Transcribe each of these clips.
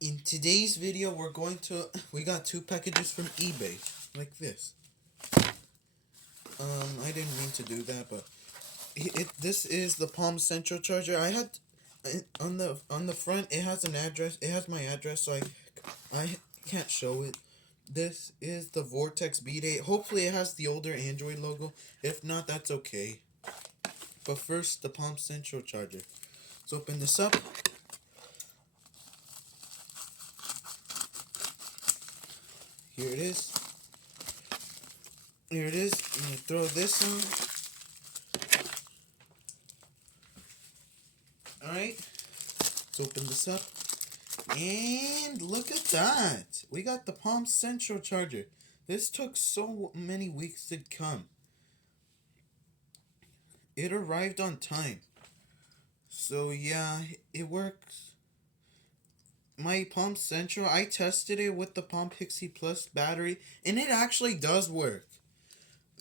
In today's video, we got two packages from eBay, like this. I didn't mean to do that, but this is the Palm Central charger. I had on the front. It has an address. It has my address, so I can't show it. This is the Vortex B8. Hopefully, it has the older Android logo. If not, that's okay. But first, the Palm Central charger. Let's open this up. Here it is. Here it is. I'm gonna throw this on. Alright. Let's open this up. And look at that. We got the Palm Central charger. This took so many weeks to come. It arrived on time. So yeah, it works. My Palm Central, I tested it with the Palm Pixie Plus battery, and it actually does work.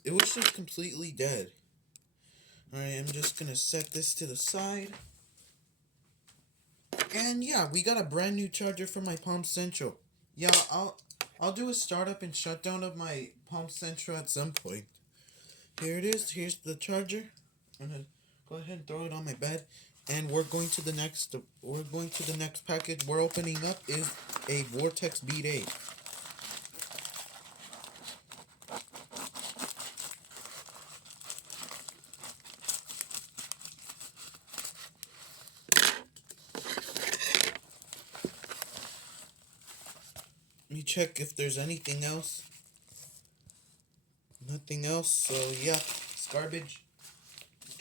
It was just completely dead. Alright, I'm just gonna set this to the side. And yeah, we got a brand new charger for my Palm Central. Yeah, I'll do a startup and shutdown of my Palm Central at some point. Here it is. Here's the charger. I'm gonna go ahead and throw it on my bed. And we're going to the next package we're opening up is a Vortex Beat 8. Let me check if there's anything else. Nothing else, so yeah, it's garbage.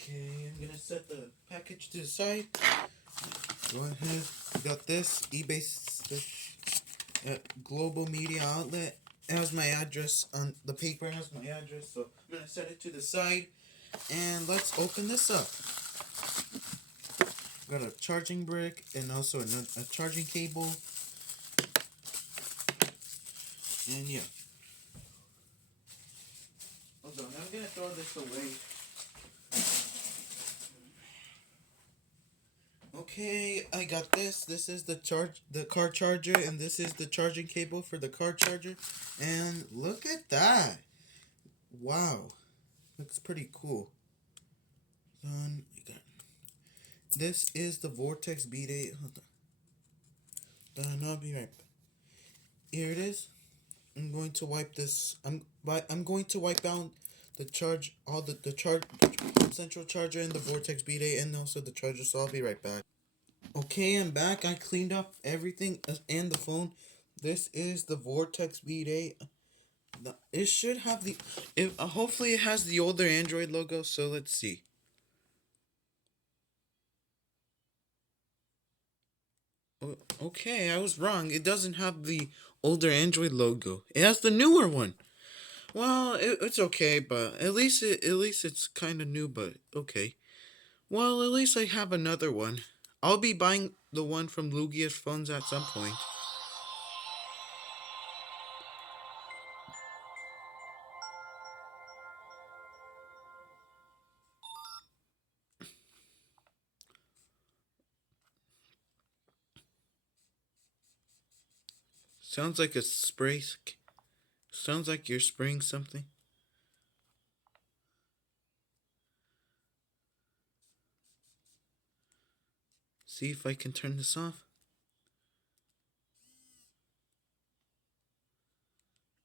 Okay, I'm gonna set the package to the side. Go ahead. We got this eBay global media outlet. It has my address on the paper. Has my address, so I'm gonna set it to the side, and let's open this up. Got a charging brick and also a charging cable, and yeah. Hold on, I'm gonna throw this away. Okay, I got this. This is the car charger, and this is the charging cable for the car charger. And look at that! Wow, looks pretty cool. This is the Vortex Beat 8. Hold on. I'll be right back. Here it is. I'm going to wipe this. I'm going to wipe out the central charger and the Vortex Beat 8 and also the charger. So I'll be right back. Okay, I'm back. I cleaned up everything and the phone. This is the Vortex Beat 8. It should have hopefully it has the older Android logo. So let's see. Okay, I was wrong. It doesn't have the older Android logo. It has the newer one. Well, it's okay, but at least it's kind of new, but okay. Well, at least I have another one. I'll be buying the one from Lugia's Phones at some point. Sounds like a spray. Sounds like you're spraying something. See if I can turn this off.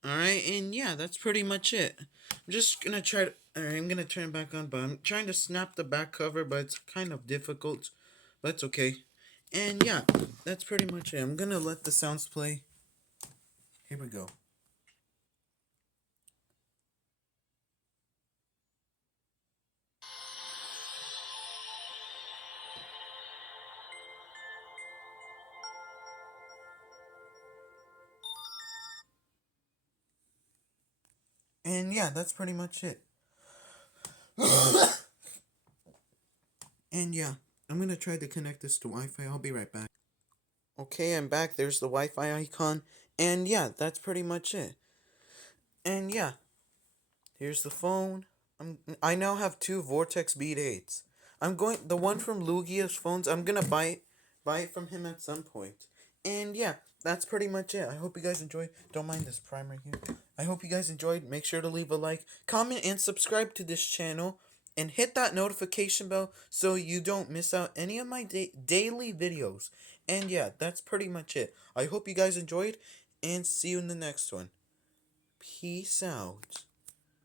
Alright, and yeah, that's pretty much it. I'm just gonna try to. Alright, I'm gonna turn it back on, but I'm trying to snap the back cover, but it's kind of difficult. But it's okay. And yeah, that's pretty much it. I'm gonna let the sounds play. Here we go. And yeah, that's pretty much it. And yeah, I'm gonna try to connect this to Wi-Fi. I'll be right back. Okay, I'm back. There's the Wi-Fi icon. And yeah, that's pretty much it. And yeah, here's the phone. I now have two Vortex Beat 8s. The one from Lugia's Phones. I'm gonna buy it from him at some point. And yeah, that's pretty much it. I hope you guys enjoy. Don't mind this primer here. I hope you guys enjoyed. Make sure to leave a like, comment, and subscribe to this channel. And hit that notification bell so you don't miss out any of my daily videos. And yeah, that's pretty much it. I hope you guys enjoyed, and see you in the next one. Peace out.